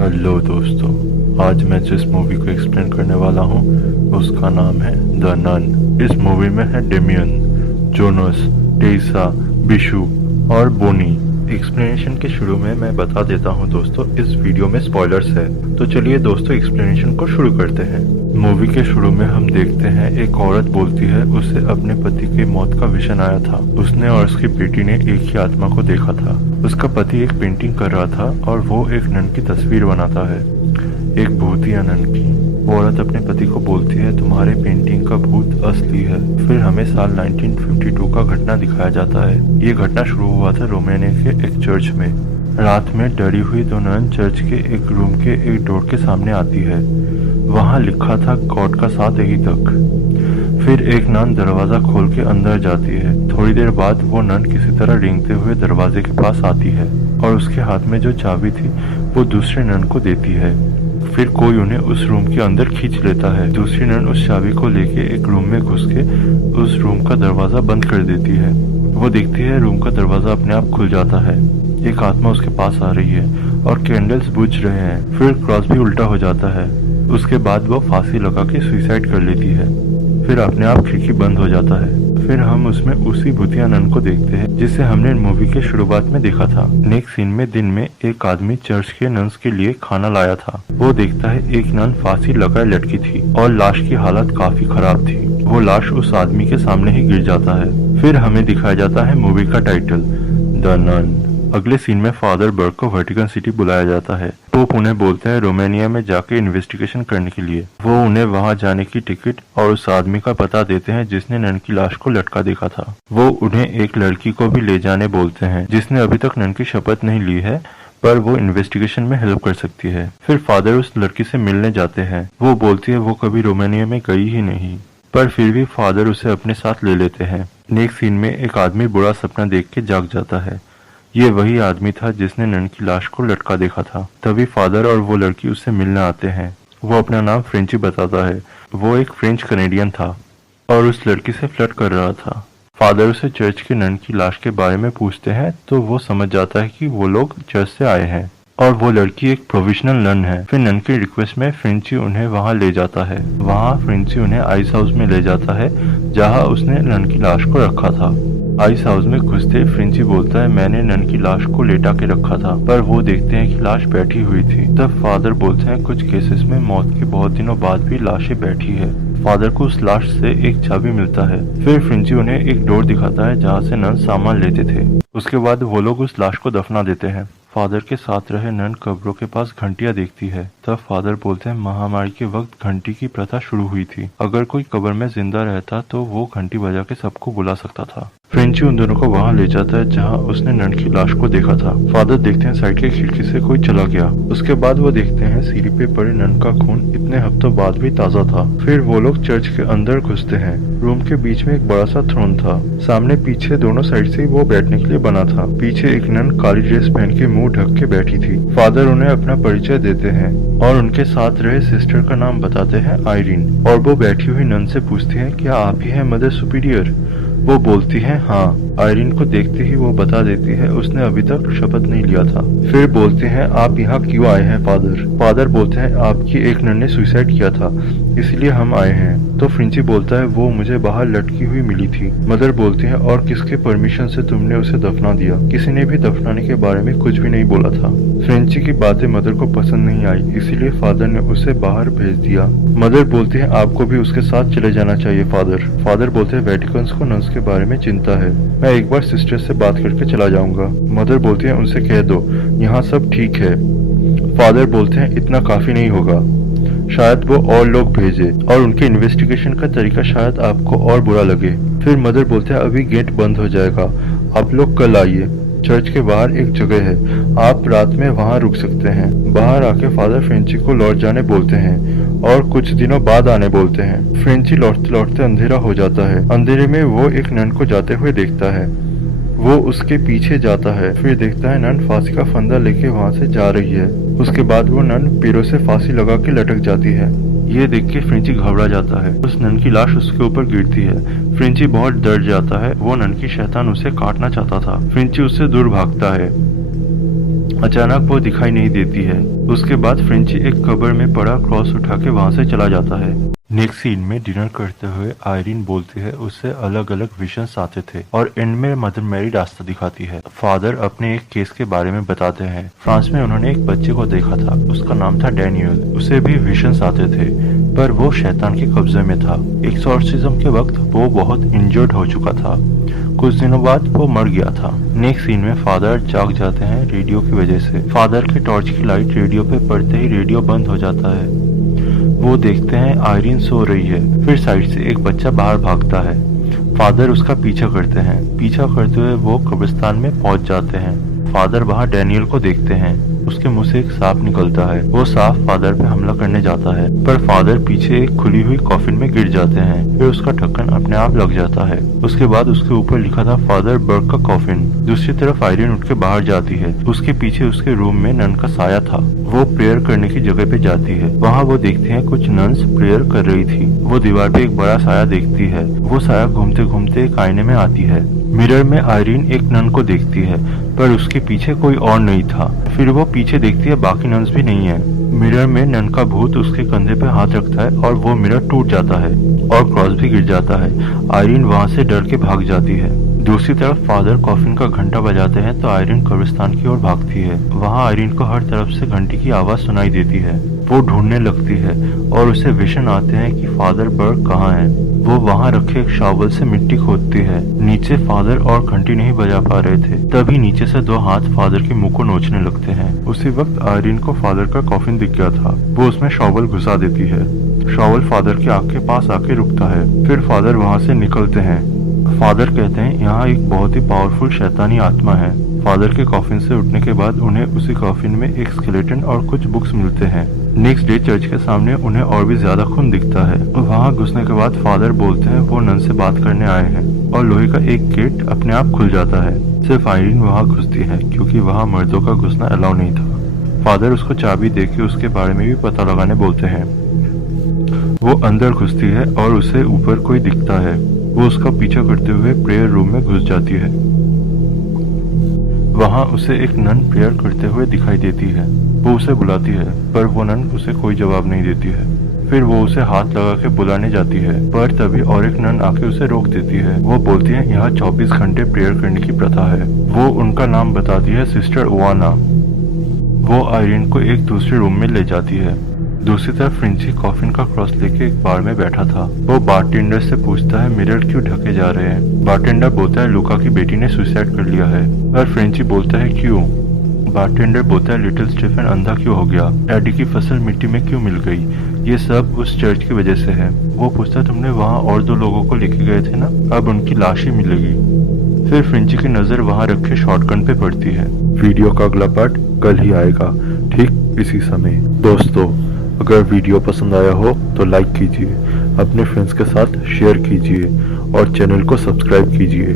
Hello दोस्तों, आज मैं जिस मूवी को एक्सप्लेन करने वाला हूँ उसका नाम है द नन। इस मूवी में है डेमियन, जोनस, टेसा, बिशु और बोनी। एक्सप्लेनेशन के शुरू में मैं बता देता हूँ दोस्तों, इस वीडियो में स्पॉयलर्स है, तो चलिए दोस्तों एक्सप्लेनेशन को शुरू करते हैं। मूवी के शुरू में हम देखते हैं एक औरत बोलती है उसे अपने पति की मौत का विजन आया था। उसने और उसकी बेटी ने एक ही आत्मा को देखा था। उसका पति एक पेंटिंग कर रहा था और वो एक नन की तस्वीर बनाता है, एक भूतिया नन की। वो औरत अपने पति को बोलती है तुम्हारे पेंटिंग का भूत असली है। फिर हमें साल 1952 का घटना दिखाया जाता है। ये घटना शुरू हुआ था रोमानिया के एक चर्च में। रात में डरी हुई दो नन चर्च के एक रूम के एक डोर के सामने आती है। वहाँ लिखा था गॉड का साथ यही तक। फिर एक नन दरवाजा खोल के अंदर जाती है। थोड़ी देर बाद वो नन किसी तरह रेंगते हुए दरवाजे के पास आती है और उसके हाथ में जो चाबी थी वो दूसरे नन को देती है। फिर कोई उन्हें उस रूम के अंदर खींच लेता है। दूसरी नन उस चाबी को लेके एक रूम में घुस के उस रूम का दरवाजा बंद कर देती है। वो देखती है रूम का दरवाजा अपने आप खुल जाता है। एक आत्मा उसके पास आ रही है और कैंडल्स बुझ रहे हैं। फिर क्रॉस भी उल्टा हो जाता है। उसके बाद वो फांसी लगा के सुसाइड कर लेती है। फिर अपने आप खिड़की बंद हो जाता है। फिर हम उसमें उसी भूतिया नन को देखते हैं जिसे हमने मूवी के शुरुआत में देखा था। नेक्स्ट सीन में दिन में एक आदमी चर्च के नन्स के लिए खाना लाया था। वो देखता है एक नन फांसी लगाए लटकी थी और लाश की हालत काफी खराब थी। वो लाश उस आदमी के सामने ही गिर जाता है। फिर हमें दिखाया जाता है मूवी का टाइटल द नन। अगले सीन में फादर बर्ग को वेटिकन सिटी बुलाया जाता है। पोप उन्हें बोलते हैं रोमानिया में जाके इन्वेस्टिगेशन करने के लिए। वो उन्हें वहां जाने की टिकट और उस आदमी का पता देते हैं जिसने नन की लाश को लटका देखा था। वो उन्हें एक लड़की को भी ले जाने बोलते हैं जिसने अभी तक नन की शपथ नहीं ली है, पर वो इन्वेस्टिगेशन में हेल्प कर सकती है। फिर फादर उस लड़की से मिलने जाते हैं। वो बोलती है वो कभी रोमानिया में गई ही नहीं, पर फिर भी फादर उसे अपने साथ ले लेते हैं। नेक्स्ट सीन में एक आदमी बुरा सपना देख के जाग जाता है। ये वही आदमी था जिसने नन की लाश को लटका देखा था। तभी फादर और वो लड़की उससे मिलने आते हैं। वो अपना नाम फ्रेंची बताता है। वो एक फ्रेंच कनेडियन था और उस लड़की से फ्लर्ट कर रहा था। फादर उसे चर्च के नन की लाश के बारे में पूछते हैं तो वो समझ जाता है कि वो लोग चर्च से आए हैं और वो लड़की एक प्रोविजनल नन है। फिर नन की रिक्वेस्ट में फ्रेंची उन्हें वहां ले जाता है। वहां फ्रेंची उन्हें आइस हाउस में ले जाता है जहां उसने नन की लाश को रखा था। आइस हाउस में घुसते फ्रेंची बोलता है मैंने नन की लाश को लेटा के रखा था, पर वो देखते हैं कि लाश बैठी हुई थी। तब फादर बोलते हैं कुछ केसेस में मौत के बहुत दिनों बाद भी लाशें बैठी है। फादर को उस लाश से एक चाबी मिलता है। फिर फ्रेंची उन्हें एक डोर दिखाता है जहाँ से नन सामान लेते थे। उसके बाद वो लोग उस लाश को दफना देते हैं। फादर के साथ रहे नन कब्रों के पास घंटियां देखती है। तब फादर बोलते हैं महामारी के वक्त घंटी की प्रथा शुरू हुई थी। अगर कोई कब्र में जिंदा रहता तो वो घंटी बजा के सबको बुला सकता था। फ्रेंची उन दोनों को वहां ले जाता है जहां उसने नन की लाश को देखा था। फादर देखते हैं साइड की खिड़की से कोई चला गया। उसके बाद वो देखते हैं सीढ़ी पे पड़े नन का खून इतने हफ्तों बाद भी ताजा था। फिर वो लोग चर्च के अंदर घुसते हैं। रूम के बीच में एक बड़ा सा थ्रोन था। सामने पीछे दोनों साइड से वो बैठने के लिए बना था। पीछे एक नन काली ड्रेस पहन के मुंह ढक के बैठी थी। फादर उन्हें अपना परिचय देते हैं और उनके साथ रहे सिस्टर का नाम बताते हैं आयरीन, और वो बैठी हुई नन से पूछती है क्या आप ही हैं मदर सुपीरियर। वो बोलती है हाँ। आयरीन को देखते ही वो बता देती है उसने अभी तक शपथ नहीं लिया था। फिर बोलते हैं आप यहाँ क्यों आए हैं फादर। फादर बोलते हैं आपकी एक नन ने सुसाइड किया था इसलिए हम आए हैं। तो फ्रेंची बोलता है वो मुझे बाहर लटकी हुई मिली थी। मदर बोलती है और किसके परमिशन से तुमने उसे दफना दिया। किसी ने भी दफनाने के बारे में कुछ भी नहीं बोला था। फ्रेंची की बातें मदर को पसंद नहीं आई, इसीलिए फादर ने उसे बाहर भेज दिया। मदर बोलती है आपको भी उसके साथ चले जाना चाहिए फादर। फादर बोलते हैं वेटिकन्स को नन्स के बारे में चिंता है, मैं एक बार सिस्टर से बात करके चला जाऊंगा। मदर बोलती है उनसे कह दो यहाँ सब ठीक है। फादर बोलते हैं इतना काफी नहीं होगा, शायद वो और लोग भेजे और उनके इन्वेस्टिगेशन का तरीका शायद आपको और बुरा लगे। फिर मदर बोलते हैं अभी गेट बंद हो जाएगा, आप लोग कल आइए। चर्च के बाहर एक जगह है, आप रात में वहां रुक सकते हैं। बाहर आके फादर फ्रेंची को लौट जाने बोलते हैं और कुछ दिनों बाद आने बोलते हैं। फ्रेंची लौटते लौटते अंधेरा हो जाता है। अंधेरे में वो एक नन को जाते हुए देखता है। वो उसके पीछे जाता है। फिर देखता है नन फांसी का फंदा लेके वहां से जा रही है। उसके बाद वो नन पैरों से फांसी लगा के लटक जाती है। ये देख के फ्रेंची घबरा जाता है। उस नन की लाश उसके ऊपर गिरती है। फ्रेंची बहुत डर जाता है। वो नन की शैतान उसे काटना चाहता था। फ्रेंची उससे दूर भागता है। अचानक वो दिखाई नहीं देती है। उसके बाद फ्रेंची एक कब्र में पड़ा क्रॉस उठा के वहां से चला जाता है। नेक्स्ट सीन में डिनर करते हुए आयरीन बोलती है उससे अलग अलग विजन्स आते थे और एंड में मदर मैरी रास्ता दिखाती है। फादर अपने एक केस के बारे में बताते हैं। फ्रांस में उन्होंने एक बच्चे को देखा था, उसका नाम था डैनियल। उसे भी विजन्स आते थे पर वो शैतान के कब्जे में था। एक्सॉर्सिज्म के वक्त वो बहुत इंजर्ड हो चुका था। कुछ दिनों बाद वो मर गया था। नेक्स्ट सीन में फादर जाग जाते हैं रेडियो की वजह से। फादर के टॉर्च की लाइट रेडियो पे पड़ते ही रेडियो बंद हो जाता है। वो देखते हैं आयरीन सो रही है। फिर साइड से एक बच्चा बाहर भागता है। फादर उसका पीछा करते हैं। पीछा करते हुए वो कब्रिस्तान में पहुंच जाते हैं। फादर वहां डैनियल को देखते हैं। उसके मुंह से एक सांप निकलता है। वो सांप फादर पे हमला करने जाता है पर फादर पीछे एक खुली हुई कॉफिन में गिर जाते हैं। फिर उसका ढक्कन अपने आप लग जाता है। उसके बाद उसके ऊपर लिखा था फादर बर्ग का कॉफिन। दूसरी तरफ आयरीन उठ के बाहर जाती है। उसके पीछे उसके रूम में नन का साया था। वो प्रेयर करने की जगह पे जाती है। वहाँ वो देखती है कुछ नन्स प्रेयर कर रही थी। वो दीवार पे एक बड़ा साया देखती है। वो साया घूमते घूमते एक आईने में आती है। मिरर में आयरीन एक नन को देखती है पर उसके पीछे कोई और नहीं था। फिर वो पीछे देखती है, बाकी नन्स भी नहीं है। मिरर में नन का भूत उसके कंधे पे हाथ रखता है और वो मिरर टूट जाता है और क्रॉस भी गिर जाता है। आयरीन वहां से डर के भाग जाती है। दूसरी तरफ फादर कॉफिन का घंटा बजाते हैं तो आयरीन कब्रिस्तान की ओर भागती है। वहां आयरीन को हर तरफ से घंटी की आवाज सुनाई देती है। वो ढूंढने लगती है और उसे विजन आते हैं कि फादर बर्ग कहाँ है। वो वहां रखे एक शॉवल से मिट्टी खोदती है। नीचे फादर और घंटी नहीं बजा पा रहे थे। तभी नीचे से दो हाथ फादर के मुंह को नोचने लगते हैं। उसी वक्त आयरीन को फादर का कॉफिन दिख गया था। वो उसमें शॉवल घुसा देती है। शॉवल फादर की आंख के पास आके रुकता है। फिर फादर वहां से निकलते हैं। फादर कहते हैं यहाँ एक बहुत ही पावरफुल शैतानी आत्मा है। फादर के कॉफिन से उठने के बाद उन्हें उसी कॉफिन में एक स्केलेटन और कुछ बुक्स मिलते हैं। नेक्स्ट डे चर्च के सामने उन्हें और भी ज्यादा खून दिखता है। वहां घुसने के बाद फादर बोलते हैं वो नन से बात करने आए हैं और लोहे का एक गेट अपने आप खुल जाता है। सिर्फ आयरीन वहां घुसती है क्योंकि वहां मर्दों का घुसना अलाउ नहीं था। फादर उसको चाबी देके उसके बारे में भी पता लगाने बोलते हैं। वो अंदर घुसती है और उसे ऊपर कोई दिखता है। वो उसका पीछा करते हुए प्रेयर रूम में घुस जाती है। वहां उसे एक नन प्रेयर करते हुए दिखाई देती है। वो उसे बुलाती है पर वो नन उसे कोई जवाब नहीं देती है। फिर वो उसे हाथ लगा के बुलाने जाती है पर तभी और एक नन आके उसे रोक देती है। वो बोलती है यहाँ 24 घंटे प्रेयर करने की प्रथा है। वो उनका नाम बताती है सिस्टर ओवाना। वो आयरीन को एक दूसरे रूम में ले जाती है। दूसरी तरफ फ्रेंची कॉफिन का क्रॉस लेके एक बार में बैठा था। वो बारटेंडर से पूछता है मिरर क्यों ढके जा रहे हैं। बारटेंडर बोलता है लुका की बेटी ने सुसाइड कर लिया है। और फ्रेंची बोलता है क्यों। बारटेंडर बोलता है लिटिल स्टीफन अंधा क्यों हो गया। एडी की फसल मिट्टी में क्यों मिल गई। ये सब उस चर्च की वजह से है। वो पूछता है तुमने वहाँ और 2 लोगों को लेके गए थे ना, अब उनकी लाश ही मिलेगी। फिर फ्रेंची की नजर वहाँ रखे शॉटगन पे पड़ती है। वीडियो का अगला पार्ट कल ही आएगा ठीक इसी समय। दोस्तों अगर वीडियो पसंद आया हो तो लाइक कीजिए, अपने फ्रेंड्स के साथ शेयर कीजिए और चैनल को सब्सक्राइब कीजिए।